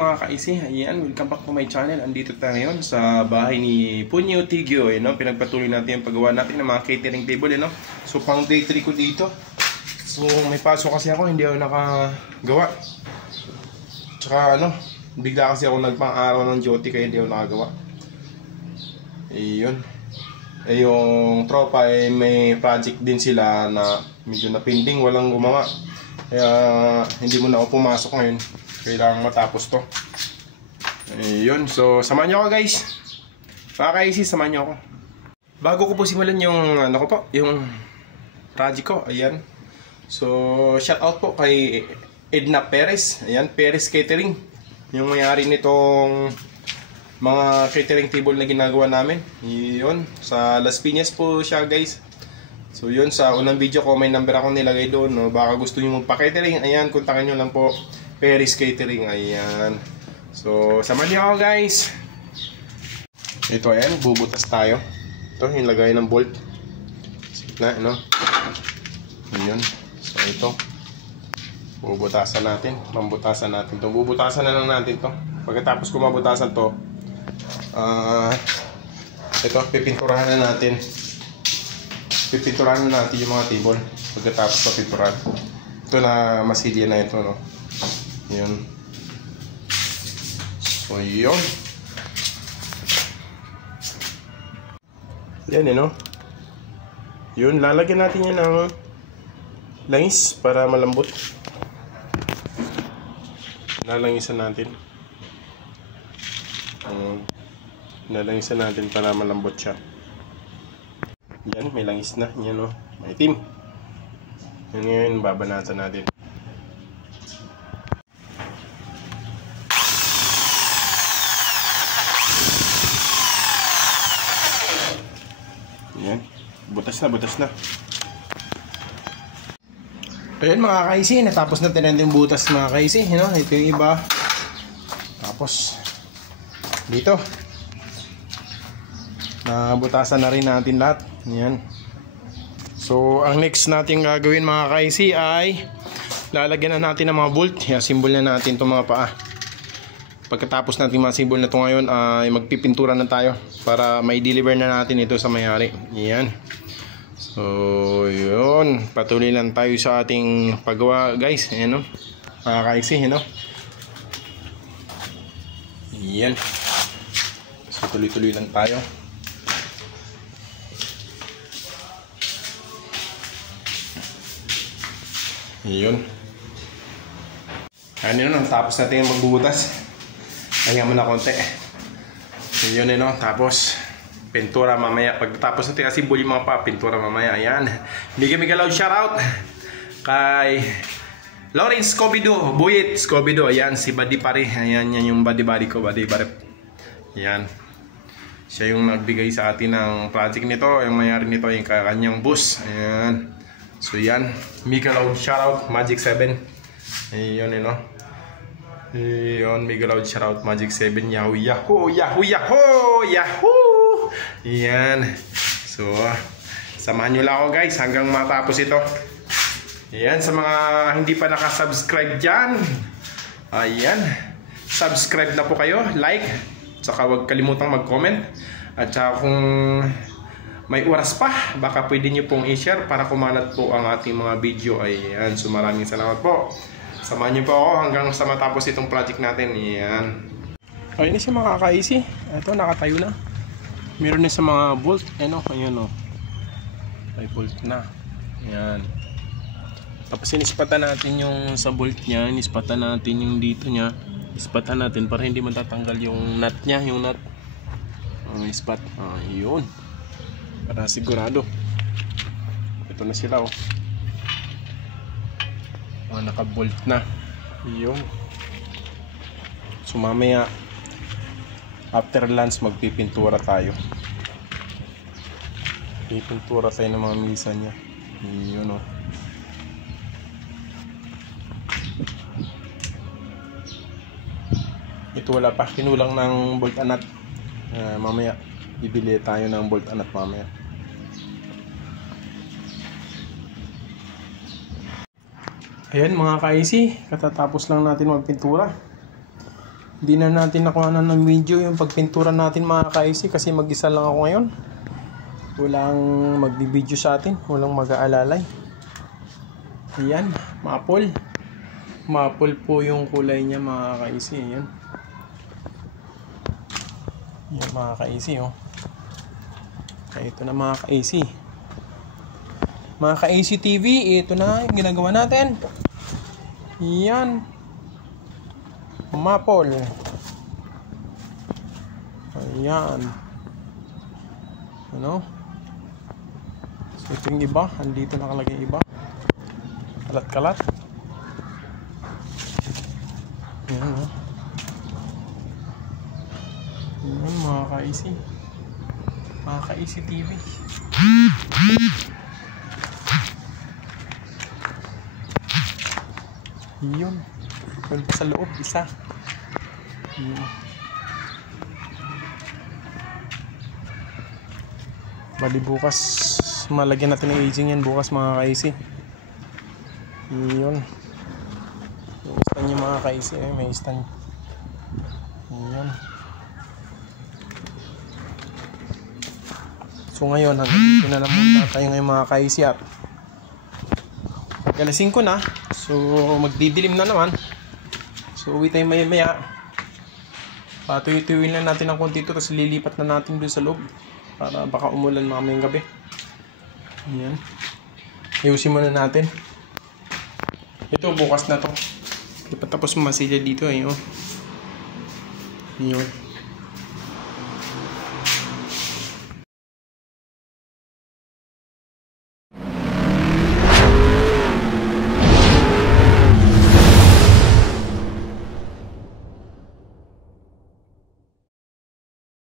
mga kaisi, ayan, welcome back to my channel. Andito tayo ngayon sa bahay ni Punyo Tigyo, pinagpatuloy natin yung paggawa natin ng mga catering table, So pang day 3 ko dito. So may pasok kasi ako, hindi ako nakagawa. Tsaka bigla kasi ako nagpang-araw ng duty kaya hindi ako nakagawa. Ayun. Yung tropa may project din sila na medyo napinding, walang gumawa. Kaya hindi mo na ako pumasok ngayon. Kailangan matapos to. Ayun, so samahan nyo ako guys. Mga kaisi, samahan nyo ako. Bago ko po simulan yung yung project ko, ayan. So shout out po kay Edna Perez. Ayan, Perez Catering. Yung may-ari nitong mga catering table na ginagawa namin. Yun, sa Las Piñas po siya guys. So yun, sa unang video ko may number akong nilagay doon, no? Baka gusto nyo magpa-catering, ayan, kontakin nyo lang po Perez Catering, ayan. So samahan nyo ako guys. Ito, ayan, bubutas tayo. Ito yung lagay ng bolt na, ayan. So ito, bubutasan natin, mambutasan natin to. Bubutasan na lang natin to. Pagkatapos ko mabutasan to, ito, pipinturahan na natin. Pipinturahan na natin yung mga table. Pagkatapos papinturahan. Ito na masilya na ito, Yun. So yun. Yan Yun, lalagyan natin yan ng langis para malambot. Lalangisan natin. Lalangisan natin para malambot siya. Yan, may langis na. Yan may itim. Yan ngayon, babanatan natin. Yan, butas na. Ayan mga kaisi, natapos na tinend yung butas mga kaisi. Ito yung iba. Tapos dito nabutasan na rin natin lahat. Yan. So ang next natin gagawin mga kaisi ay lalagyan na natin ng mga bolt. Simbol na natin itong mga paa. Pagkatapos natin masimbol na ito ngayon ay magpipintura na tayo para may deliver na natin ito sa may-ari. Yan. So yun, patuloy lang tayo sa ating paggawa guys. Ayan mga kaisi. Yan. So tuloy-tuloy lang tayo. Yun. Ano tapos natin yung magbubutas. Kaya mo na konti. Yun tapos pintura mamaya. Pagtapos natin asimbol yung mga pa, pintura mamaya. Ayan. Mega loud shoutout kay Lawrence Scobido, Buyit Scobido. Ayan, si Buddy Pare. Ayan, yan yung buddy ko, Buddy Pare. Ayan. Siya yung nagbigay sa atin ng project nito. Yung mayari nito, yung kanyang bus. Ayan. So yan, mega loud shoutout Magic 7. Ayun Ayun, mega loud shoutout Magic 7. Yahoo. Yan. So samahan nyo lang ako guys hanggang matapos ito. Ayan, sa mga hindi pa nakasubscribe dyan, ayan, subscribe na po kayo, like, saka huwag kalimutang mag-comment. At saka kung may oras pa, baka pwede nyo pong i-share para kumalat po ang ating mga video. Ayan, so maraming salamat po. Samahan nyo po ako hanggang sa matapos itong project natin. Ayan. Ayun na siya mga kaisi. Ito, nakatayo na. Meron na sa mga bolt. Ayan may bolt na. Ayan. Tapos inispatan natin yung sa bolt nya. Inispatan natin yung dito nya. Ispatan natin para hindi matatanggal yung nut nya. Yung nut. Ispat. Ayun. Para sigurado. Ito na sila mga naka-bolt na. Yun. So mamaya after lunch magpipintura tayo. Pipintura tayo ng mga misa nya. Yun Ito wala pa. Kinulang ng bolt anat. Mamaya bibili tayo ng bolt anat mamaya. Ayan mga kaisi, katatapos lang natin magpintura. Hindi na natin nakuha na ng video yung pagpintura natin mga ka-IC kasi mag-isa lang ako ngayon. Walang magbibideo sa atin, walang mag-aalalay. Ayan, maple. Maple po yung kulay niya mga ka-IC. Ayan. Ayan mga ka-IC oh. Kaya ito na mga ka-IC. Mga ka-IC TV, ito na yung ginagawa natin. Ayan. Maple. Ayan. Ano? So ito yung iba. Andito nakalagay yung iba. Kalat-kalat. Ayan o. Ayan mga ka-IC. Mga ka-IC TV. Yun. Well, sa loob, isa. Yun. Bali bukas, malagyan natin ng aging yan bukas mga ka-IC. Yun. Yung stand yung mga ka-IC. May stand. Yun. So ngayon, hanggang dito na lang muna tayo ngayon mga ka-IC at alas 5 na. So magdidilim na naman. So uwi tayo maya maya. Patuloy-tuloy lang natin ng konti ito. Tapos lilipat na natin doon sa loob. Para baka umulan mamayang gabi. Ayan. Ayusin muna natin. Ito bukas na to. Tapos masilya dito. Ayun. Ayun.